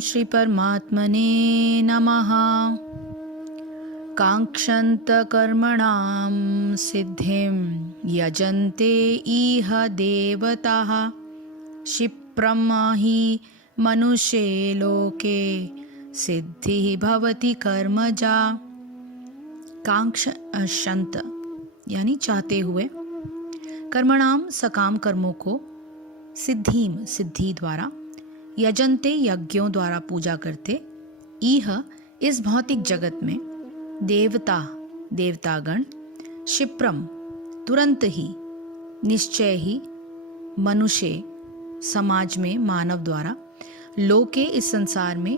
श्री परमात्मने नमः। कांक्षन्त कर्मणां सिद्धिं यजन्ते इह देवताः क्षिप्रं हि मनुष्ये लोके सिद्धिः भवति कर्मजा। कांक्षन्त यानी चाहते हुए, कर्मणाम सकाम कर्मों को, सिद्धिम सिद्धि द्वारा, यजन्ते यज्ञों द्वारा पूजा करते, इह इस भौतिक जगत में, देवता देवतागण, क्षिप्रम तुरंत ही, निश्चय ही, मनुष्य समाज में मानव द्वारा, लोके इस संसार में,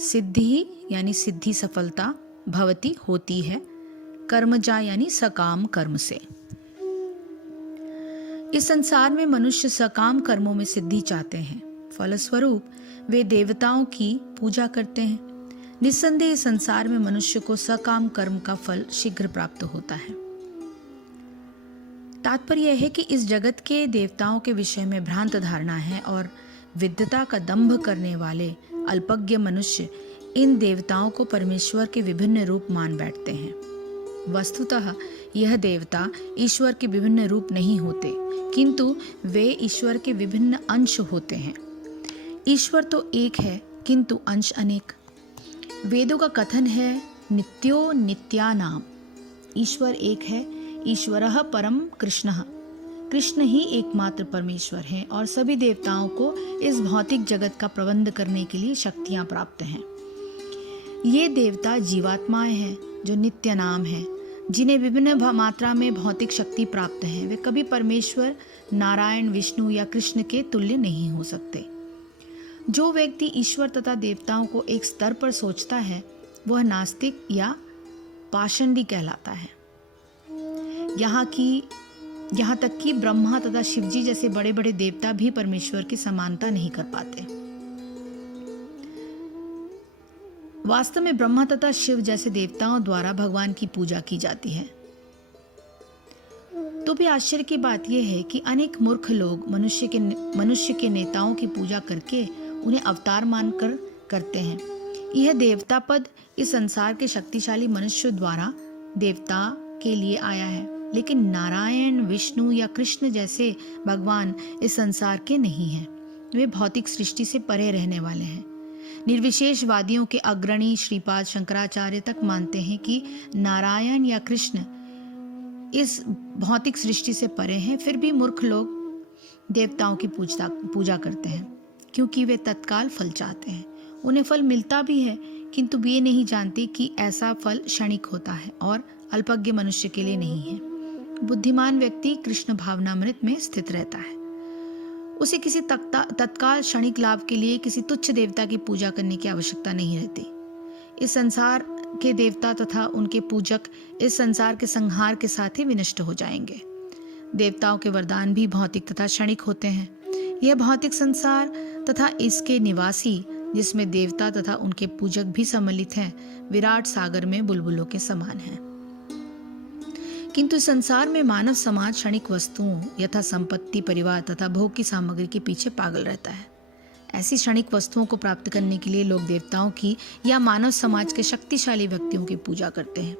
सिद्धि यानी सिद्धि सफलता, भवती होती है, कर्मजा यानी सकाम कर्म से। इस संसार में मनुष्य सकाम कर्मों में सिद्धि चाहते हैं, फलस्वरूप वे देवताओं की पूजा करते हैं। निस्संदेह संसार में मनुष्य को सकाम कर्म का फल शीघ्र प्राप्त होता है। तात्पर्य यह है कि इस जगत के देवताओं के विषय में भ्रांत धारणा है और विद्वता का दंभ करने वाले अल्पज्ञ मनुष्य इन देवताओं को परमेश्वर के विभिन्न रूप मान बैठते हैं। वस्तुतः यह देवता ईश्वर के विभिन्न रूप नहीं होते, किंतु वे ईश्वर के विभिन्न अंश होते हैं। ईश्वर तो एक है, किंतु अंश अनेक। वेदों का कथन है, नित्यो नित्यानाम। ईश्वर एक है, ईश्वरः परम कृष्णः। कृष्ण ही एकमात्र परमेश्वर हैं और सभी देवताओं को इस भौतिक जगत का प्रबंध करने के लिए शक्तियां प्राप्त हैं। ये देवता जीवात्माएं हैं जो नित्य नाम है, जिन्हें विभिन्न मात्रा में भौतिक शक्ति प्राप्त है। वे कभी परमेश्वर, नारायण, विष्णु या कृष्ण के तुल्य नहीं हो सकते। जो व्यक्ति ईश्वर तथा देवताओं को एक स्तर पर सोचता है, वह नास्तिक या पाषंडी कहलाता है। यहाँ तक कि ब्रह्मा तथा शिवजी जैसे बड़े बड़े देवता भी परमेश्वर की समानता नहीं कर पाते। वास्तव में ब्रह्मा तथा शिव जैसे देवताओं द्वारा भगवान की पूजा की जाती है। तो भी आश्चर्य की बात यह है कि अनेक मूर्ख लोग मनुष्य के नेताओं की पूजा करके उन्हें अवतार मानकर करते हैं। यह देवता पद इस संसार के शक्तिशाली मनुष्य द्वारा देवता के लिए आया है, लेकिन नारायण, विष्णु या कृष्ण जैसे भगवान इस संसार के नहीं हैं। वे भौतिक सृष्टि से परे रहने वाले हैं। निर्विशेषवादियों के अग्रणी श्रीपाद शंकराचार्य तक मानते हैं कि नारायण या कृष्ण इस भौतिक सृष्टि से परे हैं। फिर भी मूर्ख लोग देवताओं की पूजा करते हैं, क्योंकि वे तत्काल फल चाहते हैं। उन्हें फल मिलता भी है, किंतु वे नहीं जानते कि ऐसा फल क्षणिक होता है और अल्पज्ञ मनुष्य के लिए नहीं है। बुद्धिमान व्यक्ति कृष्ण भावनामृत में स्थित रहता है। उसे किसी तत्काल क्षणिक लाभ के लिए किसी तुच्छ देवता की पूजा करने की आवश्यकता नहीं रहती। इस संसार के देवता तथा उनके पूजक इस संसार के संहार के साथ ही विनष्ट हो जाएंगे। देवताओं के वरदान भी भौतिक तथा क्षणिक होते हैं। यह भौतिक संसार तथा इसके निवासी, जिसमें देवता तथा उनके पूजक भी सम्मिलित हैं, विराट सागर में बुलबुलों के समान हैं। किंतु संसार में मानव समाज क्षणिक वस्तुओं यथा संपत्ति, परिवार तथा भोग की सामग्री के पीछे पागल रहता है। ऐसी क्षणिक वस्तुओं को प्राप्त करने के लिए लोग देवताओं की या मानव समाज के शक्तिशाली व्यक्तियों की पूजा करते हैं।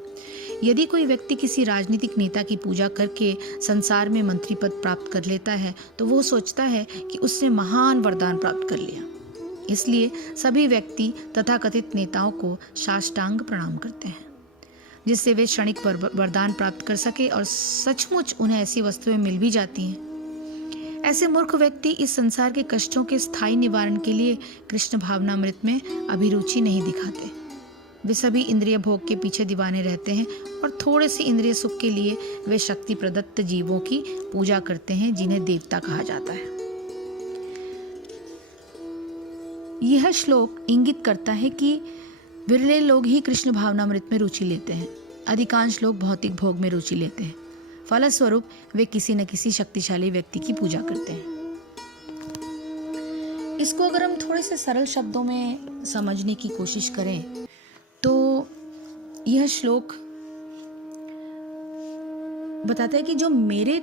यदि कोई व्यक्ति किसी राजनीतिक नेता की पूजा करके संसार में मंत्री पद प्राप्त कर लेता है, तो वो सोचता है कि उसने महान वरदान प्राप्त कर लिया। इसलिए सभी व्यक्ति तथाकथित नेताओं को साष्टांग प्रणाम करते हैं, जिससे वे क्षणिक वरदान प्राप्त कर सके और सचमुच उन्हें ऐसी वस्तुएं मिल भी जाती हैं। ऐसे मूर्ख व्यक्ति इस संसार के कष्टों के स्थायी निवारण के लिए कृष्ण भावनामृत में अभिरुचि नहीं दिखाते। वे सभी इंद्रिय भोग के पीछे दीवाने रहते हैं और थोड़े से इंद्रिय सुख के लिए वे शक्ति प्रदत्त जीवों की पूजा करते हैं, जिन्हें देवता कहा जाता है। यह श्लोक इंगित करता है कि विरले लोग ही कृष्ण भावनामृत में रुचि लेते हैं। अधिकांश लोग भौतिक भोग में रुचि लेते हैं। फलस्वरूप वे किसी न किसी शक्तिशाली व्यक्ति की पूजा करते हैं। इसको अगर हम थोड़े से सरल शब्दों में समझने की कोशिश करें, तो यह श्लोक बताता है कि जो मेरे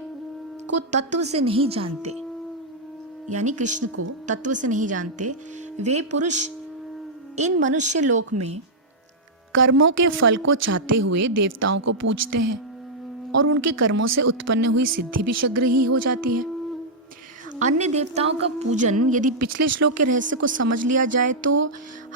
को तत्व से नहीं जानते, यानी कृष्ण को तत्व से नहीं जानते, वे पुरुष इन मनुष्य लोक में कर्मों के फल को चाहते हुए देवताओं को पूजते हैं और उनके कर्मों से उत्पन्न हुई सिद्धि भी शीघ्र ही हो जाती है। अन्य देवताओं का पूजन यदि पिछले श्लोक के रहस्य को समझ लिया जाए तो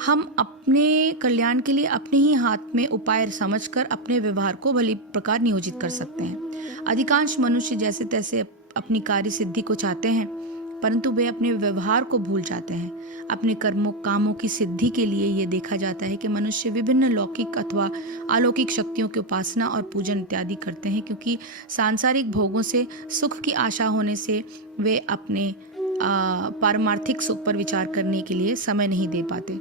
हम अपने कल्याण के लिए अपने ही हाथ में उपाय समझकर अपने व्यवहार को भली प्रकार नियोजित कर सकते हैं। अधिकांश मनुष्य जैसे तैसे अपनी कार्य सिद्धि को चाहते हैं, परंतु वे अपने व्यवहार को भूल जाते हैं। अपने कर्मों कामों की सिद्धि के लिए ये देखा जाता है कि मनुष्य विभिन्न लौकिक अथवा अलौकिक शक्तियों की उपासना और पूजन इत्यादि करते हैं, क्योंकि सांसारिक भोगों से सुख की आशा होने से वे अपने पारमार्थिक सुख पर विचार करने के लिए समय नहीं दे पाते।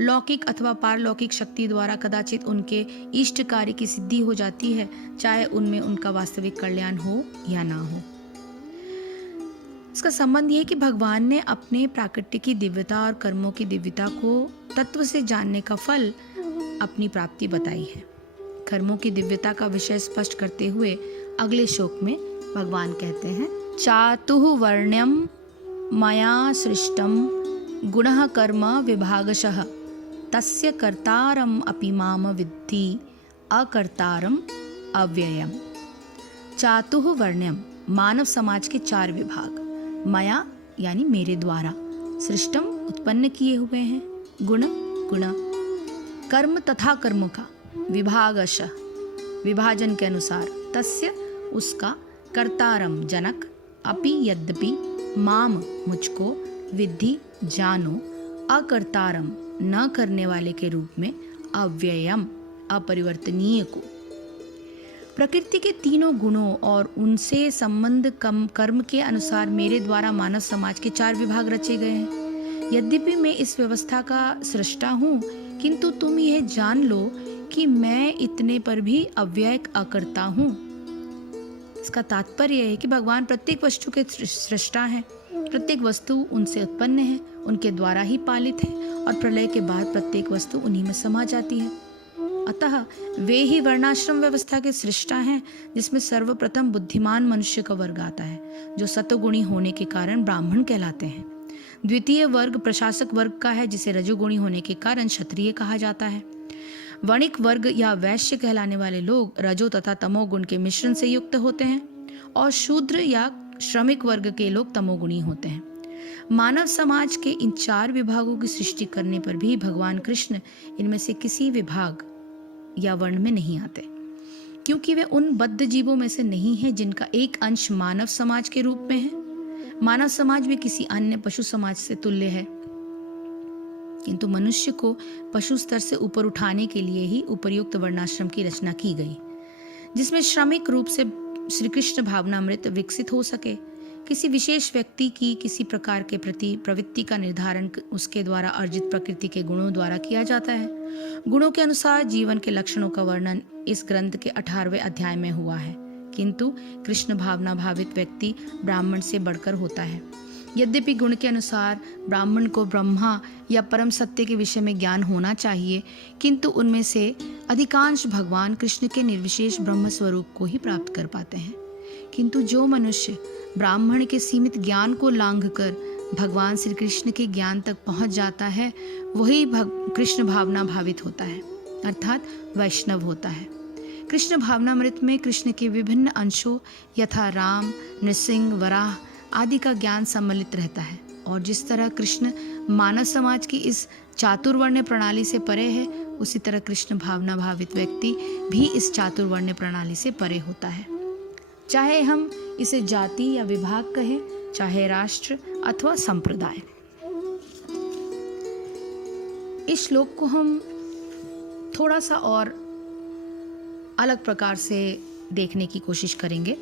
लौकिक अथवा पारलौकिक शक्ति द्वारा कदाचित उनके इष्ट कार्य की सिद्धि हो जाती है, चाहे उनमें उनका वास्तविक कल्याण हो या ना हो। इसका संबंध यह है कि भगवान ने अपने प्राकृतिक की दिव्यता और कर्मों की दिव्यता को तत्व से जानने का फल अपनी प्राप्ति बताई है। कर्मों की दिव्यता का विषय स्पष्ट करते हुए अगले श्लोक में भगवान कहते हैं, चातुः वर्ण्यम मया सृष्टम गुणः कर्म विभागशः तस्य कर्तारम अपि माम विद्धि अकर्तारम अव्ययम। चातुः वर्ण्यम मानव समाज के 4 विभाग, मया यानी मेरे द्वारा, सृष्टम उत्पन्न किए हुए हैं, गुण कर्म तथा कर्म का, विभागश विभाजन के अनुसार, तस्य उसका, कर्तारम जनक, अपि यद्यपि, माम मुझको, विद्धि जानो, अकर्तारम न करने वाले के रूप में, अव्ययम अपरिवर्तनीय को। प्रकृति के तीनों गुणों और उनसे संबंध कर्म के अनुसार मेरे द्वारा मानव समाज के 4 विभाग रचे गए हैं। यद्यपि मैं इस व्यवस्था का सृष्टा हूँ, किंतु तुम यह जान लो कि मैं इतने पर भी अव्यय अकर्ता हूँ। इसका तात्पर्य है कि भगवान प्रत्येक वस्तु के सृष्टा हैं। प्रत्येक वस्तु उनसे उत्पन्न है, उनके द्वारा ही पालित है और प्रलय के बाद प्रत्येक वस्तु उन्हीं में समा जाती है। अतः वे ही वर्णाश्रम व्यवस्था के सृष्टा हैं, जिसमें सर्वप्रथम बुद्धिमान मनुष्य का वर्ग आता है, जो सतोगुणी होने के कारण ब्राह्मण कहलाते हैं। द्वितीय वर्ग प्रशासक वर्ग का है, जिसे रजोगुणी होने के कारण क्षत्रिय कहा जाता है। वणिक वर्ग या वैश्य कहलाने वाले लोग रजो तथा तमोगुण के मिश्रण से युक्त होते हैं और शूद्र या श्रमिक वर्ग के लोग तमोगुणी होते हैं। मानव समाज के इन 4 विभागों की सृष्टि करने पर भी भगवान कृष्ण इनमें से किसी विभाग या वर्ण में नहीं आते, क्योंकि वे उन बद्ध जीवों में से नहीं है जिनका एक अंश मानव समाज के रूप में है। मानव समाज भी किसी अन्य पशु समाज से तुल्य है, किंतु मनुष्य को पशु स्तर से ऊपर उठाने के लिए ही उपर्युक्त वर्णाश्रम की रचना की गई, जिसमें श्रमिक रूप से श्री कृष्ण भावनामृत विकसित हो सके। किसी विशेष व्यक्ति की किसी प्रकार के प्रति प्रवृत्ति का निर्धारण उसके द्वारा अर्जित प्रकृति के गुणों द्वारा किया जाता है। गुणों के अनुसार जीवन के लक्षणों का वर्णन इस ग्रंथ के 18वें अध्याय में हुआ है, किंतु कृष्ण भावना भावित व्यक्ति ब्राह्मण से बढ़कर होता है। यद्यपि गुण के अनुसार ब्राह्मण को ब्रह्मा या परम सत्य के विषय में ज्ञान होना चाहिए, किंतु उनमें से अधिकांश भगवान कृष्ण के निर्विशेष ब्रह्म स्वरूप को ही प्राप्त कर पाते हैं। किंतु जो मनुष्य ब्राह्मण के सीमित ज्ञान को लांघकर भगवान श्री कृष्ण के ज्ञान तक पहुंच जाता है, वही कृष्ण भावना भावित होता है, अर्थात वैष्णव होता है। कृष्ण भावनामृत में कृष्ण के विभिन्न अंशों यथा राम, नृसिंह, वराह आदि का ज्ञान सम्मिलित रहता है, और जिस तरह कृष्ण मानव समाज की इस चातुर्वर्ण प्रणाली से परे है, उसी तरह कृष्ण भावना भावित व्यक्ति भी इस चातुर्वर्ण प्रणाली से परे होता है। चाहे हम इसे जाति या विभाग कहें, चाहे राष्ट्र अथवा संप्रदाय। इस श्लोक को हम थोड़ा सा और अलग प्रकार से देखने की कोशिश करेंगे।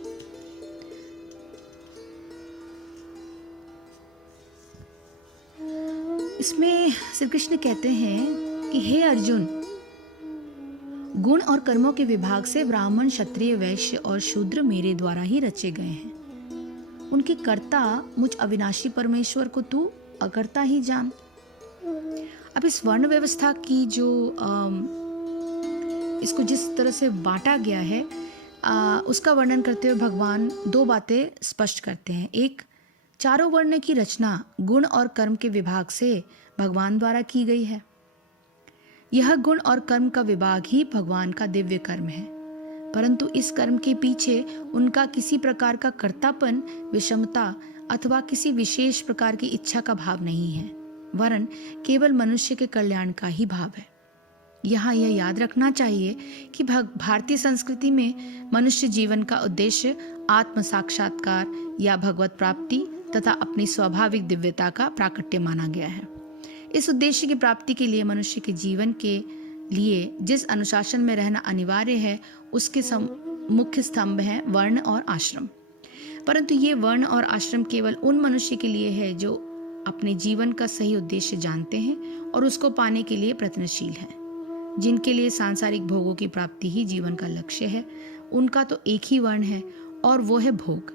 इसमें श्री कृष्ण कहते हैं कि हे अर्जुन, गुण और कर्मों के विभाग से ब्राह्मण, क्षत्रिय, वैश्य और शूद्र मेरे द्वारा ही रचे गए हैं। उनके कर्ता मुझ अविनाशी परमेश्वर को तू अकर्ता ही जान। अब इस वर्ण व्यवस्था की जो इसको जिस तरह से बांटा गया है, उसका वर्णन करते हुए भगवान 2 बातें स्पष्ट करते हैं। एक, चारों वर्ण की रचना गुण और कर्म के विभाग से भगवान द्वारा की गई है। यह गुण और कर्म का विभाग ही भगवान का दिव्य कर्म है, परंतु इस कर्म के पीछे उनका किसी प्रकार का कर्तापन, विषमता अथवा किसी विशेष प्रकार की इच्छा का भाव नहीं है, वरन केवल मनुष्य के कल्याण का ही भाव है। यहाँ यह याद रखना चाहिए कि भारतीय संस्कृति में मनुष्य जीवन का उद्देश्य आत्म साक्षात्कार या भगवत प्राप्ति तथा अपनी स्वाभाविक दिव्यता का प्राकट्य माना गया है। इस उद्देश्य की प्राप्ति के लिए मनुष्य के जीवन के लिए जिस अनुशासन में रहना अनिवार्य है, उसके मुख्य स्तंभ हैं वर्ण और आश्रम। परंतु ये वर्ण और आश्रम केवल उन मनुष्य के लिए है जो अपने जीवन का सही उद्देश्य जानते हैं और उसको पाने के लिए प्रयत्नशील हैं। जिनके लिए सांसारिक भोगों की प्राप्ति ही जीवन का लक्ष्य है, उनका तो एक ही वर्ण है और वो है भोग।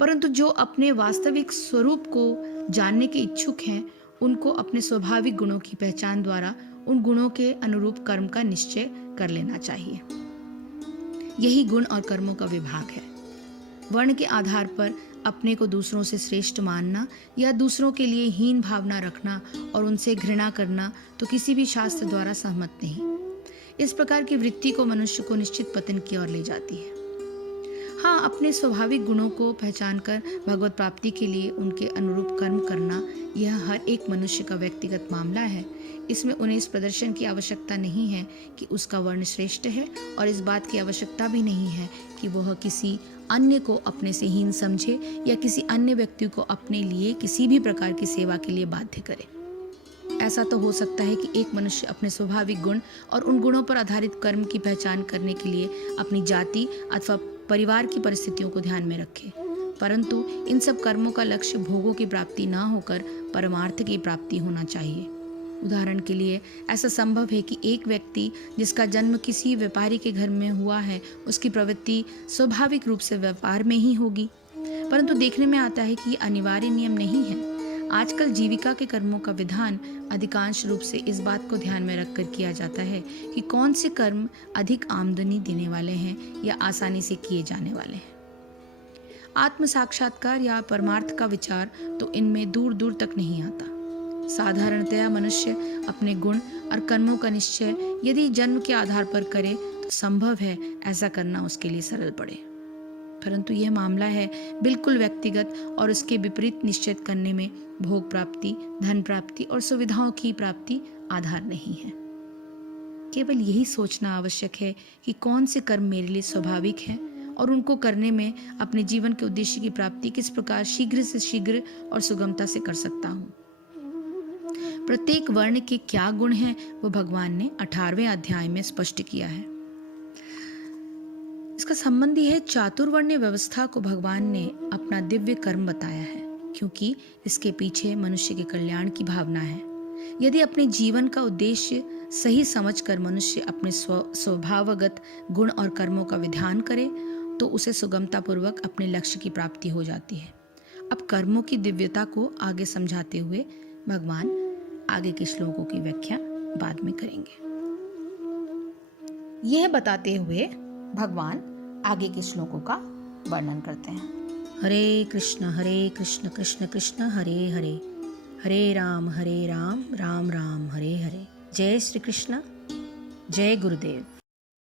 परंतु जो अपने वास्तविक स्वरूप को जानने के इच्छुक हैं, उनको अपने स्वाभाविक गुणों की पहचान द्वारा उन गुणों के अनुरूप कर्म का निश्चय कर लेना चाहिए। यही गुण और कर्मों का विभाग है। वर्ण के आधार पर अपने को दूसरों से श्रेष्ठ मानना या दूसरों के लिए हीन भावना रखना और उनसे घृणा करना तो किसी भी शास्त्र द्वारा सहमत नहीं। इस प्रकार की वृत्ति को मनुष्य को निश्चित पतन की ओर ले जाती है। हाँ, अपने स्वाभाविक गुणों को पहचान कर भगवत प्राप्ति के लिए उनके अनुरूप कर्म करना यह हर एक मनुष्य का व्यक्तिगत मामला है। इसमें उन्हें इस प्रदर्शन की आवश्यकता नहीं है कि उसका वर्ण श्रेष्ठ है, और इस बात की आवश्यकता भी नहीं है कि वह किसी अन्य को अपने से हीन समझे या किसी अन्य व्यक्ति को अपने लिए किसी भी प्रकार की सेवा के लिए बाध्य करे। ऐसा तो हो सकता है कि एक मनुष्य अपने स्वाभाविक गुण और उन गुणों पर आधारित कर्म की पहचान करने के लिए अपनी जाति अथवा परिवार की परिस्थितियों को ध्यान में रखे, परंतु इन सब कर्मों का लक्ष्य भोगों की प्राप्ति न होकर परमार्थ की प्राप्ति होना चाहिए। उदाहरण के लिए ऐसा संभव है कि एक व्यक्ति जिसका जन्म किसी व्यापारी के घर में हुआ है, उसकी प्रवृत्ति स्वाभाविक रूप से व्यापार में ही होगी, परंतु देखने में आता है कि ये अनिवार्य नियम नहीं है। आजकल जीविका के कर्मों का विधान अधिकांश रूप से इस बात को ध्यान में रखकर किया जाता है कि कौन से कर्म अधिक आमदनी देने वाले हैं या आसानी से किए जाने वाले हैं। आत्म साक्षात्कार या परमार्थ का विचार तो इनमें दूर दूर तक नहीं आता। साधारणतया मनुष्य अपने गुण और कर्मों का निश्चय यदि जन्म के आधार पर करे तो संभव है ऐसा करना उसके लिए सरल पड़े, परंतु यह मामला है बिल्कुल व्यक्तिगत और उसके विपरीत निश्चित करने में भोग प्राप्ति, धन प्राप्ति और सुविधाओं की प्राप्ति आधार नहीं है। केवल यही सोचना आवश्यक है कि कौन से कर्म मेरे लिए स्वाभाविक हैं और उनको करने में अपने जीवन के उद्देश्य की प्राप्ति किस प्रकार शीघ्र से शीघ्र और सुगमता से कर सकता हूँ। प्रत्येक वर्ण के क्या गुण हैं वो भगवान ने 18वें अध्याय में स्पष्ट किया है। इसका संबंधी है चातुर्वर्ण्य व्यवस्था को भगवान ने अपना दिव्य कर्म बताया है, क्योंकि इसके पीछे मनुष्य के कल्याण की भावना है। यदि अपने जीवन का उद्देश्य सही समझकर मनुष्य अपने स्वभावगत गुण और कर्मों का विधान करे तो उसे सुगमता पूर्वक अपने लक्ष्य की प्राप्ति हो जाती है। अब कर्मों की दिव्यता को आगे समझाते हुए भगवान आगे के श्लोकों की व्याख्या बाद में करेंगे। यह बताते हुए भगवान आगे के श्लोकों का वर्णन करते हैं। हरे कृष्ण कृष्ण कृष्ण हरे हरे, हरे राम राम राम हरे हरे। जय श्री कृष्ण, जय गुरुदेव।